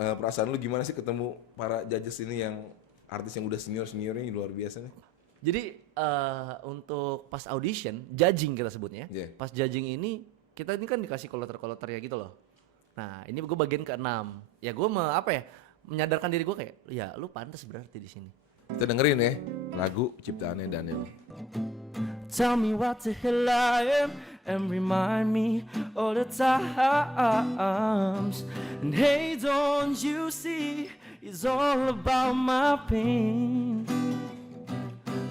perasaan lu gimana sih ketemu para judges ini yang artis yang udah senior ini luar biasa nih? Jadi untuk pas audition, judging kita sebutnya. Yeah. Pas judging ini kita ini kan dikasih koloter ya gitu loh. Nah ini gue bagian ke-6. Ya gue menyadarkan diri gue kayak, ya lu pantas berarti di sini. Kita dengerin ya lagu ciptaannya Daniel. Tell me what the hell I am and remind me all the times. And hey, don't you see it's all about my pain.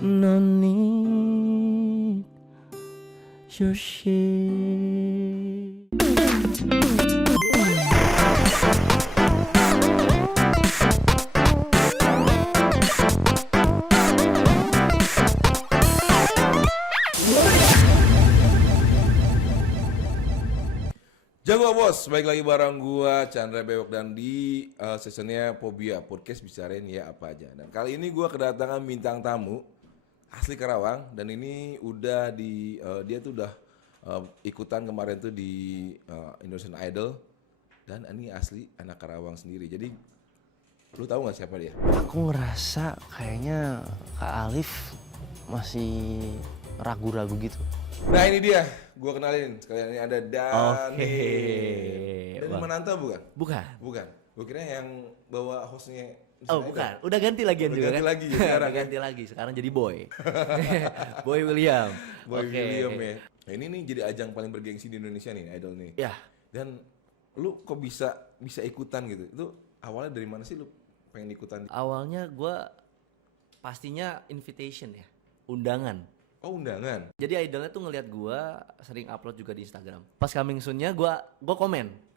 No need your shade. Jago bos, baik lagi bareng gua Chandra Bewok dan di seasonnya Pobia Podcast bicarain ya apa aja. Dan kali ini gua kedatangan bintang tamu asli Karawang dan ini udah dia tuh udah ikutan kemarin tuh di Indonesian Idol dan ini asli anak Karawang sendiri. Jadi lu tahu nggak siapa dia? Aku ngerasa kayaknya Kak Alif masih ragu-ragu gitu. Nah ini dia, gua kenalin sekalian, ini ada Dani. Oke. Dani Mananta bukan? Bukan. Gua kira yang bawa hostnya. Oh bukan, udah ganti lagi Udah juga ganti kan? lagi ya sekarang Udah ya? ganti lagi, sekarang jadi Boy. Boy William. Boy Oke. William ya. Nah, ini nih jadi ajang paling bergengsi di Indonesia nih, Idol nih. Ya, Dan lu kok bisa ikutan gitu? Itu awalnya dari mana sih lu pengen ikutan? awalnya gue pastinya invitation ya, undangan. Oh undangan. Jadi idolnya tuh ngelihat gue sering upload juga di Instagram. Pas coming soon-nya gue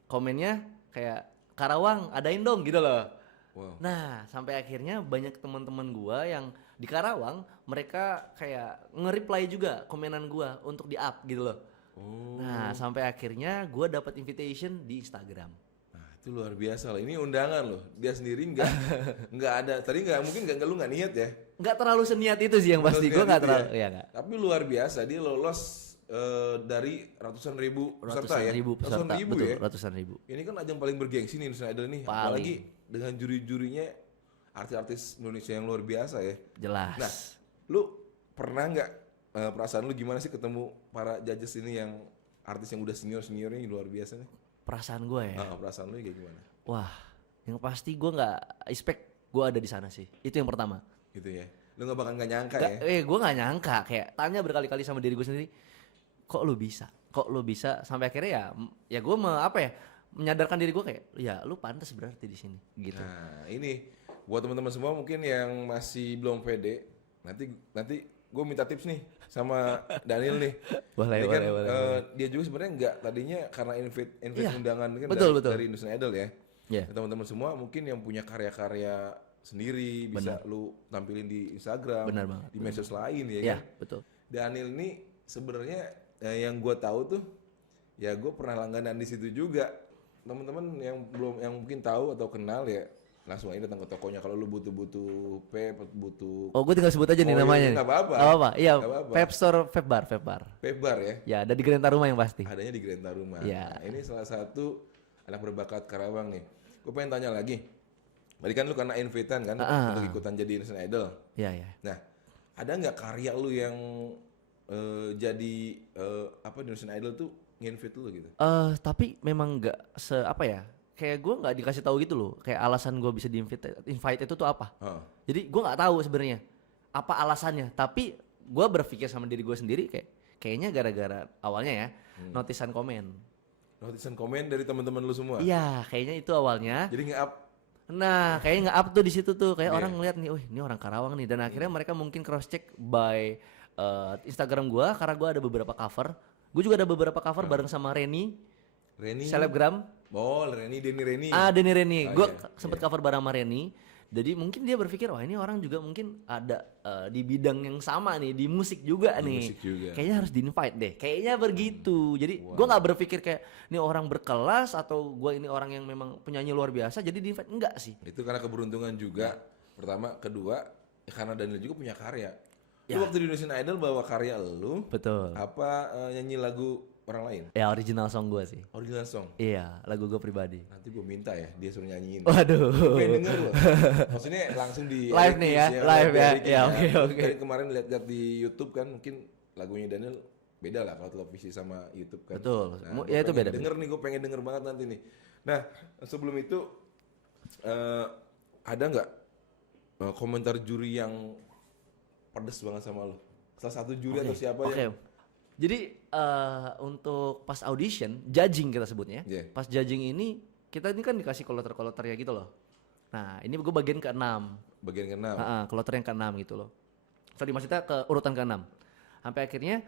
komennya kayak Karawang adain dong gitu loh. Wow. Nah sampai akhirnya banyak teman-teman gue yang di Karawang mereka kayak nge-reply juga komenan gue untuk di up gitu loh. Oh. Nah sampai akhirnya gue dapat invitation di Instagram. Nah, itu luar biasa loh. Ini undangan loh. Dia sendiri nggak ada. Tadi mungkin lu nggak niat ya. Nggak terlalu seniat itu sih yang pasti, gue nggak terlalu ya nggak. Tapi luar biasa dia lolos dari ratusan ribu peserta ya. Ratusan ribu betul, ya. ratusan ribu. Ini kan ajang paling bergengsi nih Indonesian Idol nih. Paling. Apalagi dengan juri-jurinya artis-artis Indonesia yang luar biasa ya. Jelas. Nah, lu pernah nggak perasaan lu gimana sih ketemu para judges ini yang artis yang udah senior ini luar biasa nih? Perasaan gue ya. Perasaan lu kayak gimana? Wah, yang pasti gue nggak expect gue ada di sana sih. Itu yang pertama. Gitu ya. Lu nggak nyangka ya? Gue nggak nyangka, kayak tanya berkali-kali sama diri gue sendiri, kok lu bisa sampai akhirnya ya gue menyadarkan diri gue kayak, ya lu pantas berarti di sini gitu. Nah, ini buat teman-teman semua mungkin yang masih belum pede, nanti gue minta tips nih sama Daniel nih. Boleh. Dia juga sebenarnya nggak tadinya karena invite Iya, undangan kan betul. dari Indonesian Idol ya. Iya. Nah, teman-teman semua mungkin yang punya karya-karya sendiri bisa lu tampilin di Instagram, Benar banget. di medsos lain ya Iya, kan. betul. Daniel ini sebenarnya yang gue tahu tuh, ya gue pernah langganan di situ juga. Teman-teman yang mungkin tahu atau kenal ya langsung aja datang ke tokonya kalau lu butuh butuh. Oh, gue tinggal sebut aja nih namanya. Nggak apa-apa. Nggak apa-apa. Iya, Nggak apa-apa. Vape Store, Vape Bar. Pebar ya. Ya, ada di Gerenta Rumah yang pasti. Adanya di Gerenta Rumah. Iya. Nah, ini salah satu anak berbakat Karawang nih. Gue pengen tanya lagi. Tadi kan lu karena invitean kan untuk ikutan jadi Indonesian Idol. Iya. Nah, ada nggak karya lu yang jadi Indonesian Idol tuh nge-invite lu gitu? Tapi memang nggak kayak gue nggak dikasih tahu gitu loh. Kayak alasan gue bisa invite itu tuh apa? Jadi gue nggak tahu sebenarnya apa alasannya. Tapi gue berpikir sama diri gue sendiri kayaknya gara-gara awalnya ya notisan komen. Notisan komen dari teman-teman lu semua? Iya, kayaknya itu awalnya. Jadi nge-up? Nah, kayaknya nge-up tuh di situ tuh kayak Iya. orang ngeliat nih, ini orang Karawang nih. Dan akhirnya mereka mungkin cross check by Instagram gue karena gue ada beberapa cover. Gue juga ada beberapa cover bareng sama Reni, selebgram. Oh, Denny Reni. Denny Reni. Gue Iya, sempet cover bareng sama Reni. Jadi mungkin dia berpikir, wah ini orang juga mungkin ada di bidang yang sama nih, di musik juga Di nih. musik juga. Kayaknya harus di-invite deh. Kayaknya begitu. Jadi gue nggak berpikir kayak ini orang berkelas atau gue ini orang yang memang penyanyi luar biasa jadi di-invite, enggak sih. Itu karena keberuntungan juga. Pertama, kedua, karena Daniel juga punya karya. Ya. Lu waktu di Indonesian Idol bawa karya lu. Betul. Nyanyi lagu orang lain? Ya original song gue sih. Original song. Iya, lagu gue pribadi. Nanti gue minta ya dia suruh nyanyiin. Waduh. Gue pengen denger loh. Maksudnya langsung di Live nih ya, live ya. Eric Ya, oke, oke. Kemarin lihat-lihat di YouTube kan mungkin lagunya Daniel beda lah kalau televisi sama YouTube kan. Betul. Nah, Ya, itu pengen beda. Denger nih, gue pengen denger banget nanti nih. Nah sebelum itu ada nggak komentar juri yang pedes banget sama lo? Salah satu juri atau siapa Oke. yang? Jadi untuk pas audition, judging kita sebutnya. Yeah. Pas judging ini kita ini kan dikasih kloter ya gitu loh. Nah ini gue bagian ke-6. Bagian ke-6. Kloter yang ke-6 gitu loh. Sorry maksudnya ke urutan ke-6. Sampai akhirnya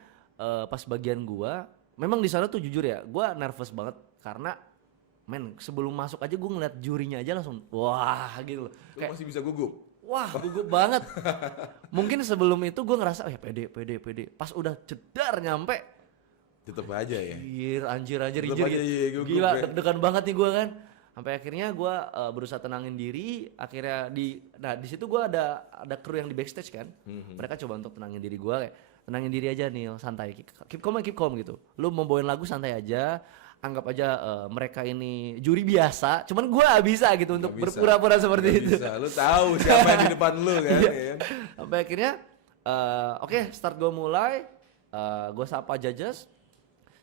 pas bagian gua, memang di sana tuh jujur ya, gua nervous banget karena sebelum masuk aja gua ngeliat jurinya aja langsung wah gitu loh. Lu masih bisa gugup? Wah gugup banget. Mungkin sebelum itu gue ngerasa pede. Pas udah jedar nyampe, Tetep aja ya. anjir Tetep gitu. aja, iya, gugup Gila ya. deg-degan banget nih gue kan. Sampai akhirnya gue berusaha tenangin diri. Akhirnya di situ gue ada kru yang di backstage kan. Mereka coba untuk tenangin diri gue kayak tenangin diri aja nih, santai. Keep calm gitu. Lu mau bawain lagu santai aja. Anggap aja mereka ini juri biasa, cuman gue gak bisa gitu untuk berpura-pura seperti itu. Bisa, lu tahu siapa yang di depan lu kan. Iya. Ya. Sampai akhirnya, start gue mulai, gue sapa judges.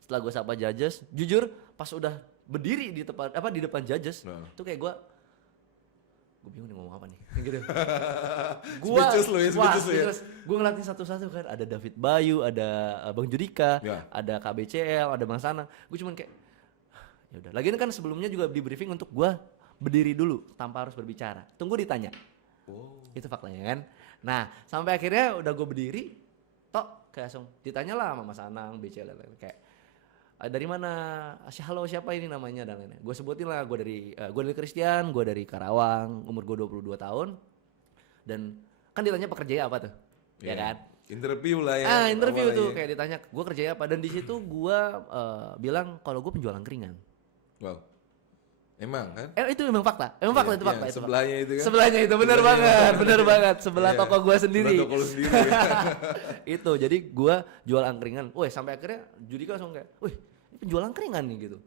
Setelah gue sapa judges, jujur pas udah berdiri di depan judges, tuh kayak gue bingung nih ngomong apa nih, gitu. Speechless lu ya. Gue ngeliatin satu-satu kan, ada David Bayu, ada Bang Judika, Ya. ada KBCL, ada Bang Sanang. Gue cuman kayak ya udah. Lagian kan sebelumnya juga di briefing untuk gue berdiri dulu tanpa harus berbicara. Tunggu ditanya. Itu faktanya kan. Nah sampai akhirnya udah gue berdiri, kayak langsung ditanya lah sama Mas Anang, BCL kayak dari mana? Halo siapa ini namanya dan lain-lain. Gue sebutin lah gue dari Christian, gue dari Karawang, umur gue 22 tahun. Dan kan ditanya pekerjanya apa tuh? Ya kan? Interview lah ya. Interview tuh kayak ditanya gue kerjanya apa, dan di situ gue bilang kalau gue penjual angkringan. Wow. Emang kan? Itu memang fakta. Itu fakta. Itu sebelahnya fakta. itu kan. Sebelahnya itu benar banget. Sebelah toko gue sendiri. Sebelah toko lu sendiri. Ya. Itu jadi gue jual angkringan. Sampai akhirnya Judika langsung kayak, ini penjual angkringan nih gitu.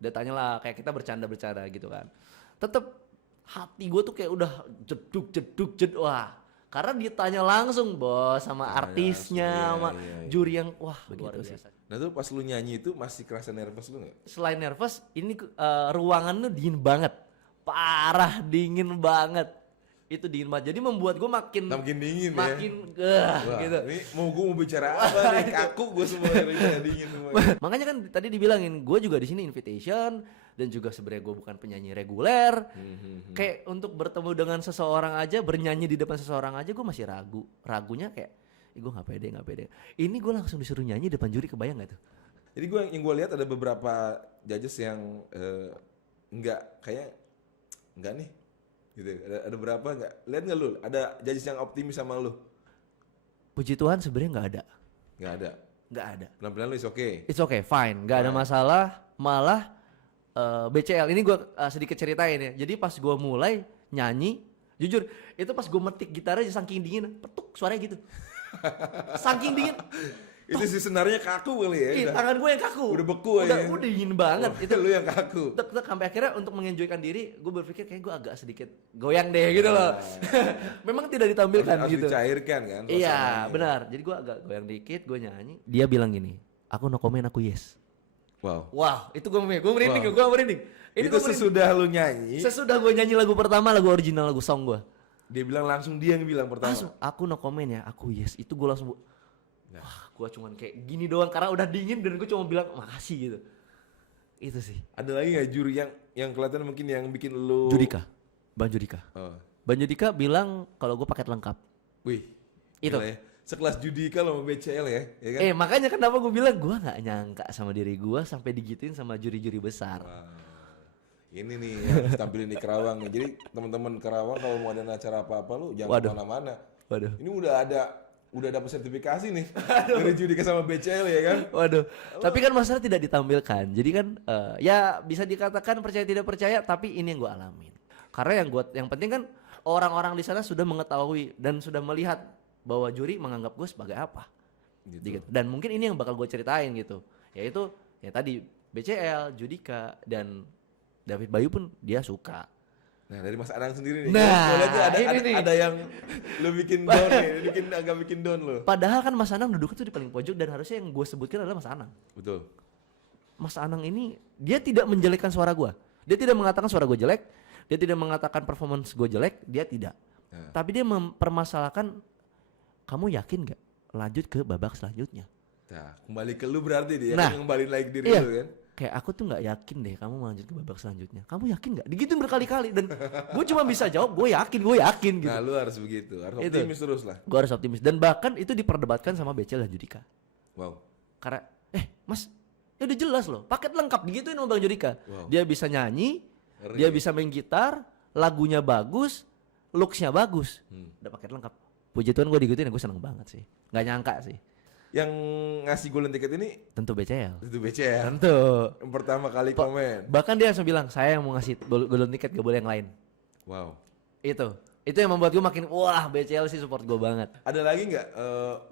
Dia tanya lah kayak kita bercanda gitu kan. Tetep hati gue tuh kayak udah jeduk. Wah. Karena ditanya langsung bos sama artisnya, sama juri yang luar biasa. Nah tuh pas lu nyanyi itu masih kerasa nervous lu gak? Selain nervous, ini ruangan tuh dingin banget. Parah dingin banget. Itu dingin banget. Jadi membuat gue makin dingin gitu. Ini gue mau bicara apa nih? Kaku gue semua dingin semua. Makanya kan tadi dibilangin gue juga di sini invitation dan juga sebenarnya gue bukan penyanyi reguler. Kayak untuk bertemu dengan seseorang aja, bernyanyi di depan seseorang aja gue masih ragu. Ragunya kayak gue nggak pede. Ini gue langsung disuruh nyanyi depan juri, kebayang nggak tuh? Jadi yang gue lihat ada beberapa judges yang enggak nih, gitu. Ada berapa enggak? Lihat nggak lu? Ada judges yang optimis sama lu? Puji Tuhan sebenarnya nggak ada. Nggak ada. Penampilan lu is okay. It's okay, fine, nggak ada masalah. Malah BCL ini gue sedikit ceritain ya. Jadi pas gue mulai nyanyi, jujur itu pas gue metik gitar aja saking dingin, petuk suaranya gitu. Saking dingin. Itu sih senarnya kaku kali ya. Tangan gue yang kaku. Udah beku aja. Udah dingin banget. Itu lu yang kaku. Tek sampai akhirnya untuk mengenjoykan diri, gue berpikir kayak gue agak sedikit goyang deh gitu loh. Memang tidak ditampilkan harus gitu. Dicairkan kan. Iya, benar. Jadi gue agak goyang dikit, gue nyanyi. Dia bilang gini, aku no comment, aku yes. Wow, itu gue merinding. Itu sesudah lu nyanyi. Sesudah gue nyanyi lagu pertama, lagu original, lagu song gue. Dia yang bilang pertama. Langsung, aku no comment ya, aku yes. Itu gue langsung, gue cuman kayak gini doang karena udah dingin dan gue cuma bilang makasih gitu. Itu sih. Ada lagi nggak juri yang kelihatan mungkin yang bikin lu? Bang Judika. Bang Judika bilang kalau gue paket lengkap. Wih. Itu. Ya. Sekelas Judika lo sama BCL ya kan? Makanya kenapa gue bilang gue nggak nyangka sama diri gue sampai digituin sama juri-juri besar. Ini nih yang harus tampilin di Karawang nih. Jadi teman-teman Karawang kalau mau ada acara apa-apa lu jangan kemana-mana. Ini udah dapat sertifikasi nih dari Judika sama BCL ya kan? Tapi kan masalah tidak ditampilkan. Jadi kan ya bisa dikatakan percaya tidak percaya, tapi ini yang gue alamin. Karena yang penting kan orang-orang di sana sudah mengetahui dan sudah melihat bahwa juri menganggap gue sebagai apa. Gitu. Dan mungkin ini yang bakal gue ceritain gitu. Yaitu ya tadi BCL, Judika dan David Bayu pun dia suka. Nah dari Mas Anang sendiri nih, Nah, gua lihat tuh ini nih. ada yang lu bikin down nih, agak bikin down lo. Padahal kan Mas Anang duduk itu di paling pojok dan harusnya yang gue sebutkan adalah Mas Anang. Betul. Mas Anang ini dia tidak menjelekkan suara gue, dia tidak mengatakan suara gue jelek, dia tidak mengatakan performance gue jelek, dia tidak. Tapi dia mempermasalahkan, kamu yakin gak lanjut ke babak selanjutnya? Nah kembali ke lu berarti dia Nah, kembaliin lagi diri iya. lu kan. Kayak aku tuh nggak yakin deh kamu mau lanjut ke babak selanjutnya. Kamu yakin nggak? Digituin berkali-kali dan gue cuma bisa jawab gue yakin gitu. Nah lu harus begitu, harus Itu. optimis terus lah. Gue harus optimis dan bahkan itu diperdebatkan sama Becel dan Judika. Wow. Karena Mas, ya udah jelas loh, paket lengkap digituin sama Bang Judika. Wow. Dia bisa nyanyi, Ngeri. dia bisa main gitar, lagunya bagus, looksnya bagus, udah paket lengkap. Puji Tuhan gue digituin, gue seneng banget sih. Nggak nyangka sih. Yang ngasih golden ticket ini Tentu BCL. itu BC ya. Tentu. Yang pertama kali komen. Bahkan dia langsung bilang, saya yang mau ngasih golden ticket, gak boleh yang lain. Wow. Itu yang membuat gue makin wah BCL sih support gue banget. Ada lagi nggak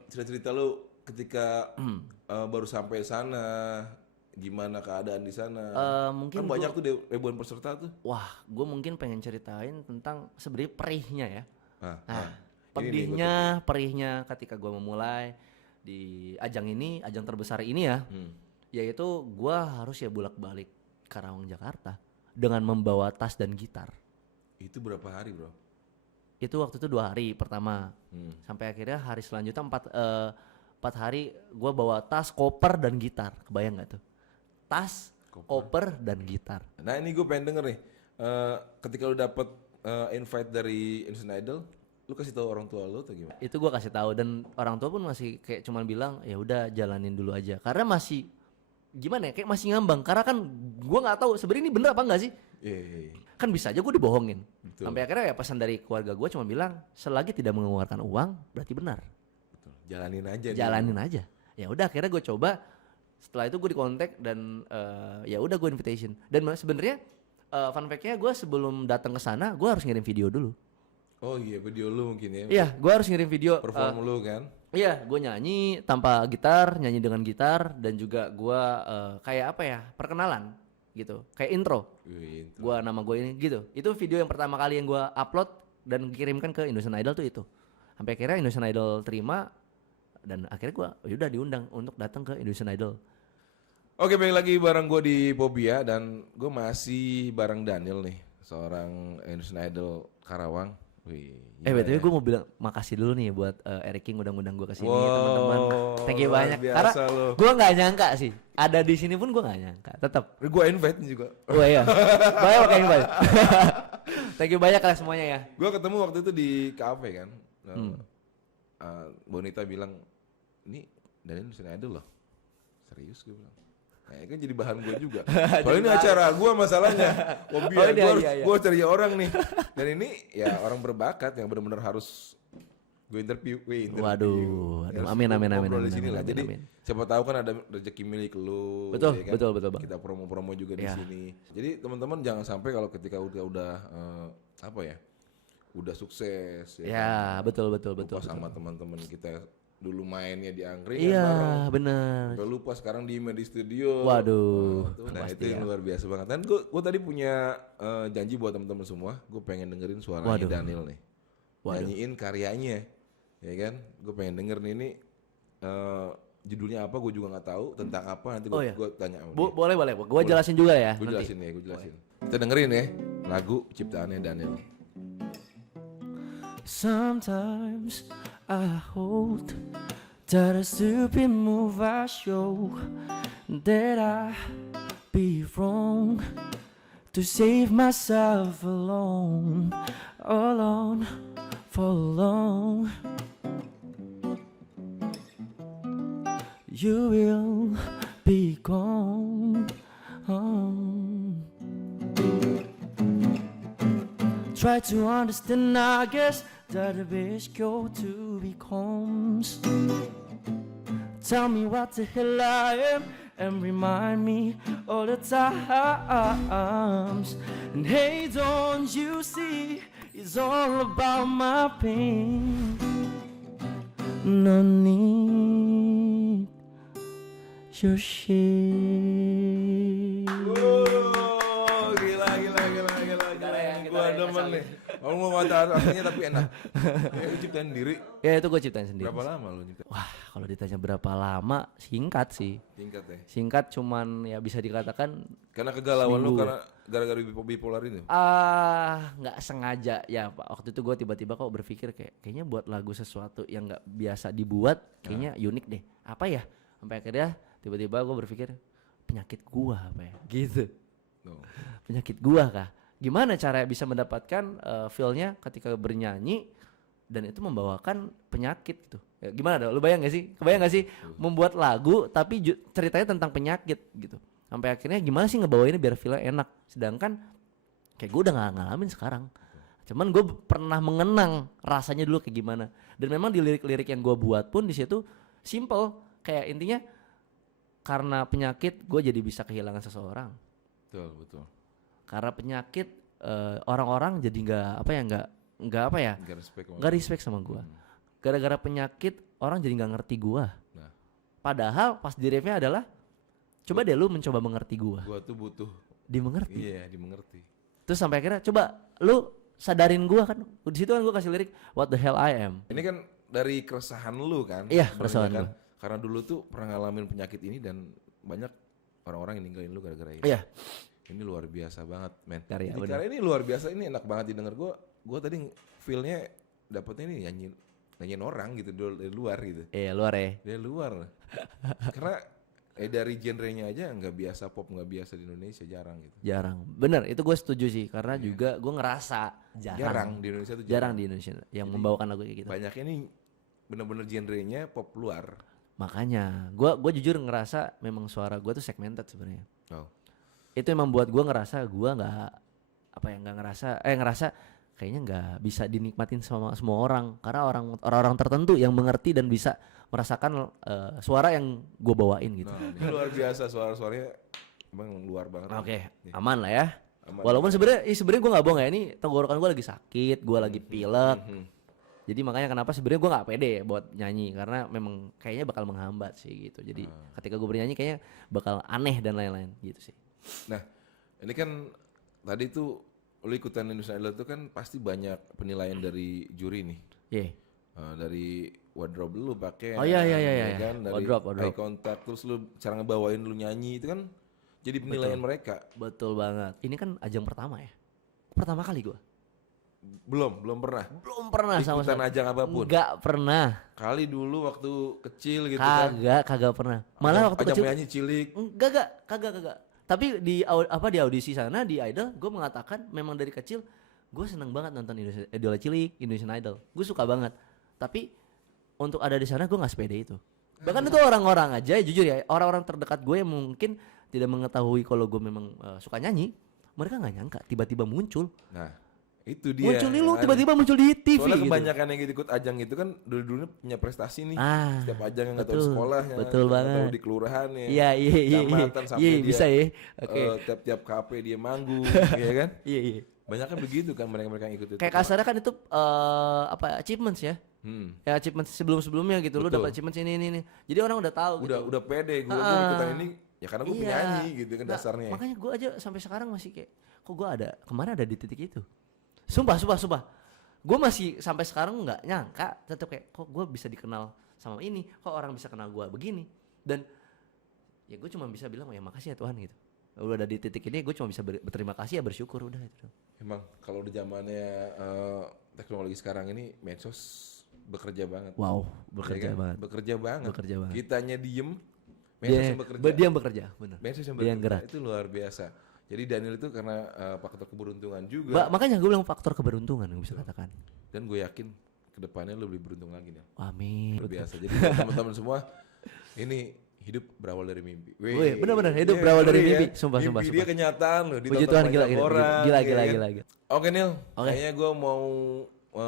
cerita-cerita lu ketika baru sampai sana, gimana keadaan di sana? Mungkin Kan banyak tuh ribuan peserta tuh. Wah, gue mungkin pengen ceritain tentang sebenarnya perihnya ya. Ini nih, Perihnya ketika gue memulai di ajang ini, ajang terbesar ini ya, yaitu gue harus ya bolak-balik Karawang Jakarta dengan membawa tas dan gitar. itu berapa hari bro? Itu waktu itu 2 hari pertama, sampai akhirnya hari selanjutnya 4 hari gue bawa tas, koper dan gitar. Kebayang nggak tuh? Tas, koper dan gitar. Nah ini gue pengen denger nih, ketika lu dapet invite dari Indonesian Idol, lu kasih tahu orang tua lu atau gimana? Itu gue kasih tahu dan orang tua pun masih kayak cuman bilang ya udah jalanin dulu aja karena masih gimana ya kayak masih ngambang karena kan gue nggak tahu sebenarnya ini bener apa enggak sih. Iya. Kan bisa aja gue dibohongin. Betul. Sampai akhirnya ya pesan dari keluarga gue cuma bilang selagi tidak mengeluarkan uang berarti benar. Betul. Jalanin aja. Jalanin aja. Ya udah akhirnya gue coba. Setelah itu gue dikontak dan ya udah gue invitation. Dan sebenarnya fun fact-nya gue sebelum datang ke sana gue harus ngirim video dulu. Oh iya video lu mungkin ya. Iya, gue harus ngirim video. Perform lu kan. Iya, gue nyanyi tanpa gitar, nyanyi dengan gitar, dan juga gue kayak apa ya, perkenalan gitu, kayak intro. Gue nama gue ini gitu. Itu video yang pertama kali yang gue upload dan kirimkan ke Indonesian Idol tuh itu. Sampai akhirnya Indonesian Idol terima dan akhirnya gue udah diundang untuk datang ke Indonesian Idol. Oke, balik lagi bareng gue di Pobia dan gue masih bareng Daniel nih, seorang Indonesian Idol Karawang. Wih, BTW gue mau bilang makasih dulu nih buat Eric King undang-undang gue kesini teman-teman. Thank you luar banyak. biasa Karena lo. gue nggak nyangka sih ada di sini pun gue nggak nyangka. Tetap. Gue invite juga. Oh iya. Banyak. Thank you banyak kalian semuanya ya. Gue ketemu waktu itu di kafe kan. Bonita bilang, ini Daniel Indonesian Idol loh. Serius gue bilang. Nah, ini kan jadi bahan gue juga. Soalnya ini acara gue masalahnya. Pobia, gue cari orang nih. Dan ini ya orang berbakat yang benar-benar harus gue interview. Waduh, Harus amin. ngobrol di sini lah. Jadi siapa tahu kan ada rezeki milik lu. Betul, ya kan? betul Bang. Kita promo-promo juga di sini. Jadi teman-teman jangan sampai kalau ketika udah udah sukses. Ya, kan? betul. Lupa sama teman-teman kita dulu mainnya di Angkringan Iya, bareng. benar. Udah lupa sekarang di studio. Waduh, Nah pasti itu yang ya. luar biasa banget. Dan gue tadi punya janji buat teman-teman semua. Gue pengen dengerin suaranya Daniel nih. Nyanyiin karyanya, ya kan? Gue pengen denger nih ini judulnya apa? Gue juga nggak tahu tentang apa. Nanti gue tanya. Sama dia. Boleh. Gue jelasin juga ya. Gue nanti. jelasin ya, gue jelasin. Kita dengerin ya lagu ciptaannya Daniel. Sometimes I hold that a stupid move I show, that I be wrong to save myself alone for long. You will be gone. Try to understand, I guess, that the best go to becomes. Tell me what the hell I am and remind me all the times. And hey, don't you see, it's all about my pain. No need your shade. Oh, gila. Gua demen nih. Kalau mau mata aslinya tapi enak. Lu ciptain sendiri. Ya itu gue ciptain sendiri. Berapa lama lu nyiptain? Wah kalau ditanya berapa lama, singkat sih. Tingkat ya. Singkat cuman ya bisa dikatakan Karena kegalauan lu seminggu. karena gara-gara bipolar ini. nggak sengaja ya Pak. Waktu itu gue tiba-tiba kok berpikir kayaknya buat lagu sesuatu yang nggak biasa dibuat kayaknya unik deh. Apa ya? Sampai akhirnya tiba-tiba gue berpikir penyakit gua apa ya? Gitu. No. Penyakit gua kah? Gimana cara bisa mendapatkan feel-nya ketika bernyanyi dan itu membawakan penyakit gitu. Ya, gimana dong? Lu bayang gak sih? Kebayang gak sih membuat lagu tapi ceritanya tentang penyakit gitu. Sampai akhirnya gimana sih ngebawainnya biar feel-nya enak. Sedangkan kayak gue udah gak ngalamin sekarang. Cuman gue pernah mengenang rasanya dulu kayak gimana. Dan memang di lirik-lirik yang gue buat pun di situ simple. Kayak intinya karena penyakit gue jadi bisa kehilangan seseorang. Betul. Karena penyakit orang-orang jadi nggak respect sama gua. Gara-gara penyakit orang jadi nggak ngerti gua. Nah. Padahal pas di refnya adalah coba deh lu mencoba mengerti gua. Gua tuh butuh. Dimengerti. Iya, dimengerti. Terus sampai akhirnya coba lu sadarin gua kan. Di situ kan gua kasih lirik what the hell I am. Ini kan dari keresahan lu kan? Iya, sebenarnya keresahan kan? gua. Karena dulu tuh pernah ngalamin penyakit ini dan banyak orang-orang yang ninggalin lu gara-gara ini. Iya. Ini luar biasa banget, men. Karya, Ini bener. karya ini luar biasa, ini enak banget didengar. Gua tadi feel-nya dapetnya ini nyanyiin orang gitu dari luar gitu. Iya luar ya. Dari luar. Karena dari genrenya aja nggak biasa pop, nggak biasa di Indonesia, jarang gitu. Jarang. Bener itu gue setuju sih karena juga gue ngerasa Jarang di Indonesia tuh jarang di Indonesia yang membawakan lagu kayak gitu. Banyak ini bener-bener genrenya pop luar. Makanya gue jujur ngerasa memang suara gue tuh segmented sebenarnya. Oh. Itu emang buat gue ngerasa gue ngerasa kayaknya nggak bisa dinikmatin sama semua orang karena orang-orang tertentu yang mengerti dan bisa merasakan suara yang gue bawain gitu. Nah, ini luar biasa suara-suaranya emang luar banget. Oke, aman lah ya. Aman. Walaupun sebenarnya gue nggak bohong ya, ini tenggorokan gue lagi sakit, gue lagi pilek. Jadi makanya kenapa sebenarnya gue nggak pede buat nyanyi karena memang kayaknya bakal menghambat sih gitu. Jadi ketika gue bernyanyi kayaknya bakal aneh dan lain-lain gitu sih. Nah, ini kan tadi tuh lu ikutan Indonesian Idol tuh kan pasti banyak penilaian dari juri nih. Iya. Dari wardrobe lu pakai. Oh iya. Kan dari Wardrobe. eye contact terus lu cara ngebawain lu nyanyi itu kan jadi penilaian mereka. Betul banget. Ini kan ajang pertama ya. Pertama kali gue. Belum pernah. Belum pernah sama Ikutan sekali. ajang apapun. Enggak pernah. Kali dulu waktu kecil gitu kan. Kagak pernah. Malah waktu ajang kecil menyanyi cilik. kagak. Tapi di audisi sana di Idol gue mengatakan memang dari kecil gue seneng banget nonton Idola Cilik, Indonesian Idol. Gue suka banget. Tapi untuk ada di sana gue nggak sepede itu. Bahkan itu orang-orang aja jujur ya, orang-orang terdekat gue yang mungkin tidak mengetahui kalau gue memang suka nyanyi, mereka nggak nyangka tiba-tiba muncul. Nah, itu dia. Muncul nih lu tiba-tiba muncul di TV. Soalnya gitu. kebanyakan yang ikut ajang itu kan dulu punya prestasi nih. Setiap ajang yang nggak tahu betul, sekolahnya, betul nggak banget. tahu di kelurahan ya. Iya. Kecamatan sampai Iya, dia bisa ya. Oke. Tiap kafe dia manggung, ya kan? Iya. Banyak kan begitu kan mereka yang ikut itu. Kayak kasarnya kan itu achievements ya. Ya achievements sebelum-sebelumnya gitu. Lu Betul. dapat achievements ini. Jadi orang udah tahu gitu. Udah pede gue ikutan ini ya karena gue penyanyi gitu kan Nah, dasarnya. Makanya gue aja sampai sekarang masih kayak kok gue kemarin ada di titik itu. Sumpah. Gue masih sampai sekarang nggak nyangka tetap kayak kok gue bisa dikenal sama ini, kok orang bisa kenal gue begini. Dan ya gue cuma bisa bilang ya makasih ya Tuhan gitu. Udah ada di titik ini gue cuma bisa berterima kasih ya bersyukur udah itu. Emang kalau di zamannya teknologi sekarang ini medsos bekerja banget. Wow, Ya bekerja kan? banget. Bekerja banget. Bekerja banget. Kitanya diem, medsos yang bekerja. Dia yang bekerja, benar. Medsos yang Dia yang bekerja. gerak. Itu luar biasa. Jadi Daniel itu karena faktor keberuntungan juga. Makanya gue bilang faktor keberuntungan yang bisa katakan. Dan gue yakin kedepannya lu lebih beruntung lagi nih. Amin. Luar biasa. Jadi buat teman-teman semua, ini hidup berawal dari mimpi. Wih, benar-benar hidup berawal dari mimpi. Sumpah. Mimpi dia kenyataan loh. Puji Tuhan, gila. Gila. Oke Nil, Oke. kayaknya gue mau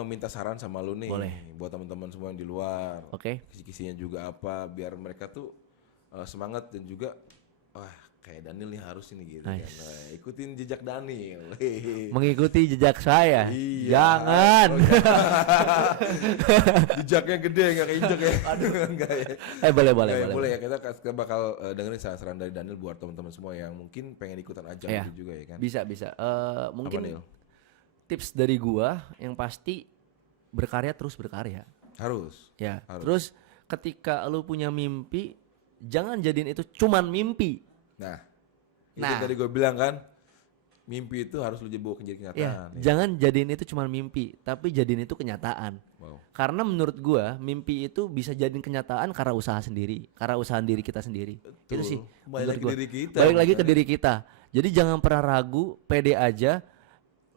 minta saran sama lu nih. Boleh. Buat teman-teman semua yang di luar. Oke. Kisi-kisinya juga apa, biar mereka tuh semangat dan juga kayak Daniel nih harus ini gitu Nice. kan. Nah, ikutin jejak Daniel. Mengikuti jejak saya. Iya. Jangan. Oh, iya. Jejaknya gede nggak keinjek ya. Aduh enggak ya. Boleh Boleh ya, kita bakal dengerin saran-saran dari Daniel buat teman-teman semua yang mungkin pengen ikutan ajang Iya. itu juga ya kan. Bisa. Apa, Mungkin Nil? tips dari gua yang pasti berkarya terus berkarya. Harus. Ya. Harus. Terus ketika lu punya mimpi, jangan jadiin itu cuman mimpi. Nah, itu Nah. tadi gue bilang kan, mimpi itu harus lu bawa jadi kenyataan. Ya, ya. jangan jadiin itu cuman mimpi, tapi jadiin itu kenyataan. Wow. Karena menurut gua mimpi itu bisa jadiin kenyataan karena usaha sendiri, karena usaha diri kita sendiri. Itu Betul. sih. Balik lagi menurut gua. ke diri kita, Balik lagi ke makanya. diri kita. Jadi jangan pernah ragu, pede aja.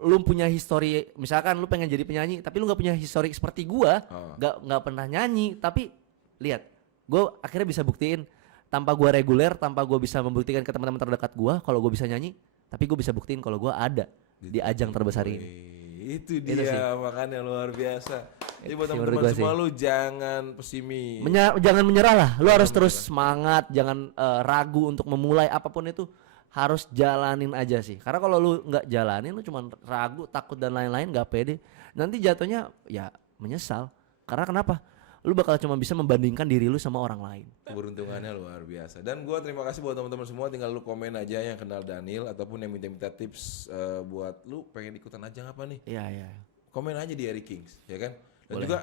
Lu punya histori, misalkan lu pengen jadi penyanyi, tapi lu nggak punya histori seperti gua, nggak pernah nyanyi, tapi lihat, gua akhirnya bisa buktiin tanpa gua reguler, tanpa gua bisa membuktikan ke teman-teman terdekat gua kalau gua bisa nyanyi, tapi gua bisa buktiin kalau gua ada di ajang terbesar ini. Itu Itu dia sih. makanya luar biasa. Jadi buat sih teman-teman menurut gua semua sih. lu jangan pesimis. Jangan menyerah lah, lu harus terus semangat, jangan ragu untuk memulai apapun itu, harus jalanin aja sih. Karena kalau lu nggak jalanin, lu cuma ragu, takut dan lain-lain, nggak pede, nanti jatuhnya ya menyesal. Karena kenapa? Lu bakal cuma bisa membandingkan diri lu sama orang lain. Keberuntungannya luar biasa. Dan gua terima kasih buat teman-teman semua, tinggal lu komen aja yang kenal Daniel ataupun yang minta-minta tips buat lu pengen ikutan ajang apa nih. Iya. Komen aja di Eric Kings, ya kan? Dan Boleh. juga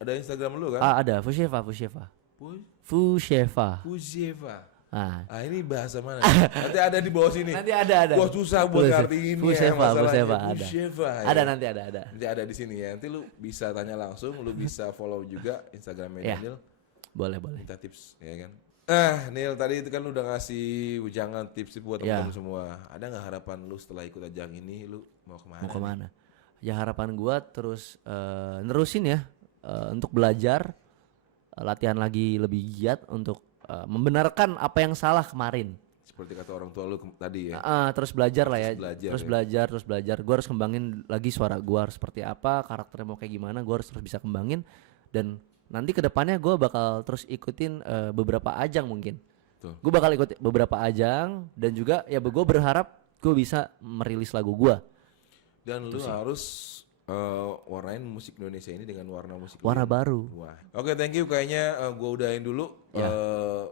ada Instagram lu kan? Ada Fusheva. Pujeva. Ah. Ini bahasa mana? Nanti ada di bawah sini. Nanti ada. Gua susah buat ngertiin ya Fusheva ada. Pujeva, ya. Ada nanti ada. Nanti ada di sini ya. Nanti lu bisa tanya langsung, lu bisa follow juga Instagramnya Ya. Daniel. Boleh. Minta tips, ya kan? Neil tadi itu kan lu udah ngasih ujangan tips buat Ya. teman-teman semua. Ada nggak harapan lu setelah ikut ajang ini, lu mau kemana? Mau kemana? Ya harapan gua terus nerusin ya untuk belajar, latihan lagi lebih giat untuk membenarkan apa yang salah kemarin. Seperti kata orang tua lu tadi ya. Terus belajar lah ya. Terus Terus belajar. Gua harus kembangin lagi suara gua harus seperti apa, karakternya mau kayak gimana, gua harus terus bisa kembangin. Dan nanti kedepannya gua bakal terus ikutin beberapa ajang mungkin. Tuh. Gue bakal ikut beberapa ajang dan juga ya gue berharap gue bisa merilis lagu gua. Dan lu harus warnain musik Indonesia ini dengan warna musik Warna lu. baru. Wah. Oke, thank you. Kayaknya gua udahin dulu Ya.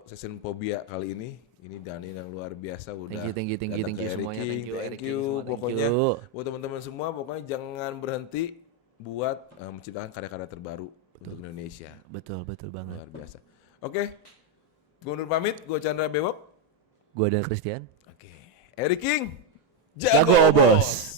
session Phobia kali ini. Ini Dani yang luar biasa udah. Thank you datang semuanya. ke Eric Thank King. you, Eric Thank King you. semua, thank Pokoknya you. buat teman-teman semua pokoknya jangan berhenti buat menciptakan karya-karya terbaru untuk Indonesia. Betul banget. Luar biasa. Oke. Gua undur pamit, gua Chandra Bewok. Gue ada Christian. Oke. Eric King. Jago bos.